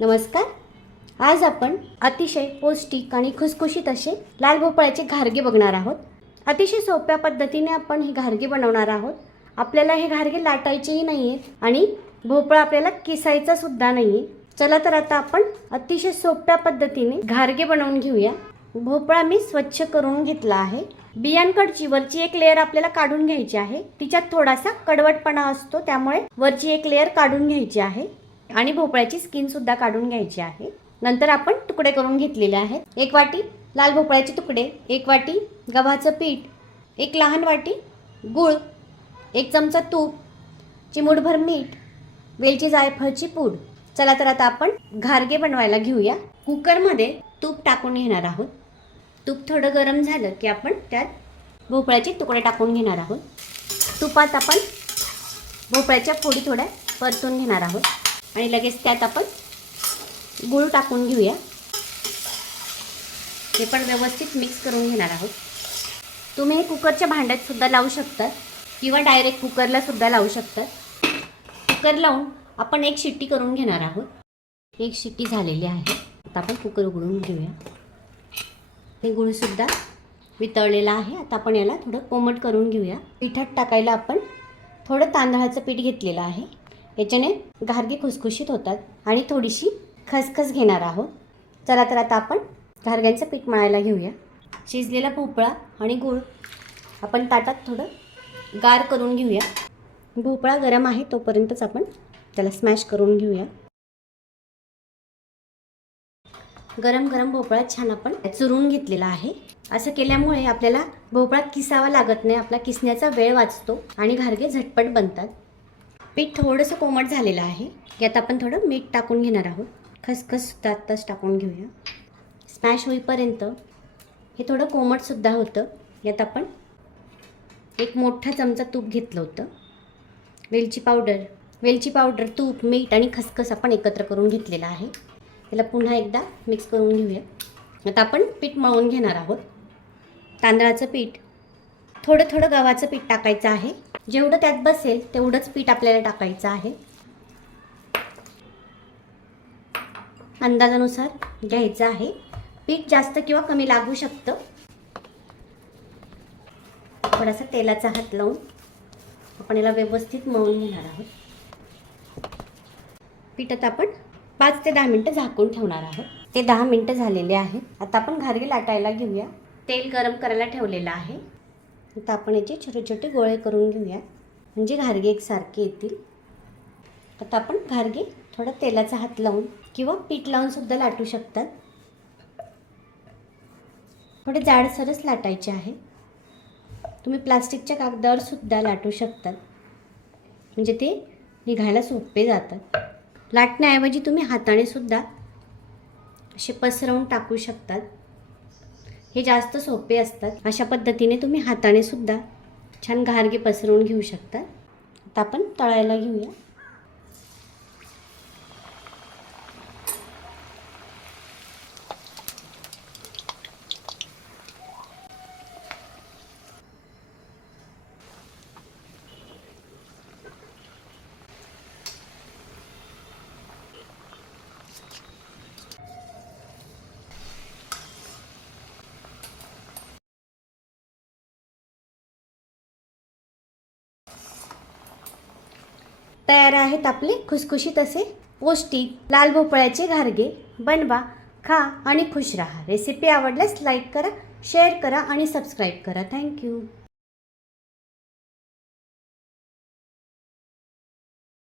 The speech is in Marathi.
नमस्कार. आज आपण अतिशय पौष्टिक आणि खुसखुशीत असे लाल भोपळ्याचे घारगे बघणार आहोत. अतिशय सोप्या पद्धतीने आपण हे घारगे बनवणार आहोत. आपल्याला हे घारगे लाटायचेही नाही आहेत आणि भोपळा आपल्याला किसायचा सुद्धा नाही आहे चला तर आता आपण अतिशय सोप्या पद्धतीने घारगे बनवून घेऊया. भोपळा मी स्वच्छ करून घेतला आहे. बियांकडची वरची एक लेअर आपल्याला काढून घ्यायची आहे. तिच्यात थोडासा कडवटपणा असतो त्यामुळे वरची एक लेअर काढून घ्यायची आहे. आणि भोपळ्याची स्किनसुद्धा काढून घ्यायची आहे. नंतर आपण तुकडे करून घेतलेले आहेत. एक वाटी लाल भोपळ्याचे तुकडे एक वाटी गव्हाचं पीठ एक लहान वाटी गूळ एक चमचा तूप चिमूटभर मीठ वेलची जायफळची पूड. चला तर आता आपण घारगे बनवायला घेऊया. कुकरमध्ये तूप टाकून घेणार आहोत. तूप थोडं गरम झालं की आपण त्यात भोपळ्याचे तुकडे टाकून घेणार आहोत. तुपात आपण भोपळ्याच्या फोडी थोड्या परतून घेणार आहोत. आणि लगेच त्यात आपण गूळ टाकून घेऊया. हे पण व्यवस्थित मिक्स करून घेणार आहोत. तुम्ही हे कुकरच्या भांड्यात सुद्धा लावू शकतात किंवा डायरेक्ट कुकरला सुद्धा लावू शकतात कुकर लावून आपण एक शिट्टी करून घेणार आहोत. एक शिट्टी झालेली आहे. आता आपण कुकर उघडून घेऊया. हे गुळसुद्धा वितळलेला आहे. आता आपण याला थोडं कोमट करून घेऊया. पिठात टाकायला आपण थोडं तांदळाचं पीठ घेतलेलं आहे. याच्याने घारगे खुसखुशीत होतात आणि थोडीशी खसखस घेणार आहोत. चला तर आता आपण घारग्यांचं पीठ मळायला घेऊया. शिजलेला भोपळा आणि गूळ आपण ताटात थोडं गार करून घेऊया. भोपळा गरम आहे तोपर्यंतच आपण त्याला स्मॅश करून घेऊया. गरम गरम भोपळा छान आपण चुरून घेतलेला आहे. असं केल्यामुळे आपल्याला भोपळा किसावा लागत नाही. आपला किसण्याचा वेळ वाचतो आणि घारगे झटपट बनतात. पीठ थोडंसं कोमट झालेलं आहे. यात आपण थोडं मीठ टाकून घेणार आहोत. खसखससुद्धा आत्ताच टाकून घेऊया. स्मॅश होईपर्यंत हे थोडं कोमटसुद्धा होतं. यात आपण एक मोठा चमचा तूप घेतलं होतं. वेलची पावडर. वेलची पावडर तूप मीठ आणि खसखस आपण एकत्र करून घेतलेलं आहे. त्याला पुन्हा एकदा मिक्स करून घेऊया. आता आपण पीठ मळून घेणार आहोत. तांदळाचं पीठ. थोडं थोडं गव्हाचं पीठ टाकायचं आहे. जेवढं त्यात बसेल तेवढंच पीठ आपल्याला टाकायचं आहे. अंदाजानुसार घ्यायचं आहे. पीठ जास्त किंवा कमी लागू शकतं. थोडासा तेलाचा हात लावून आपण याला व्यवस्थित मळून घेणार आहोत. पिठात आपण पाच ते दहा मिनटं झाकून ठेवणार आहोत. ते दहा मिनटं झालेले आहेत. आता आपण घारगी लाटायला घेऊया. तेल गरम करायला ठेवलेलं आहे. आता आपण याचे छोटे छोटे गोळे करून घेऊया. म्हणजे घारगे एकसारखे येतील. आता आपण घारगे थोडा तेलाचा हात लावून किंवा पीठ लावून सुद्धा लाटू शकतात. थोडे जाडसरच लाटायचे आहे. तुम्ही प्लास्टिकच्या कागदावर सुद्धा लाटू शकतात. म्हणजे ते निघायला सोपे जातात. लाटण्याऐवजी तुम्ही हाताने सुद्धा असे पसरवून टाकू शकतात. हे जास्त सोपे असतात. अशा पद्धतीने तुम्ही हाताने सुद्धा छान घारगे पसरवून घेऊ शकता. आता आपण तळायला घेऊया. तयार आहेत आपले खुसखुशीत असे पौष्टिक लाल भोपळ्याचे घारगे. बनवा खा आणि खुश राहा. रेसिपी आवडल्यास लाईक करा शेअर करा आणि सबस्क्राईब करा. थँक्यू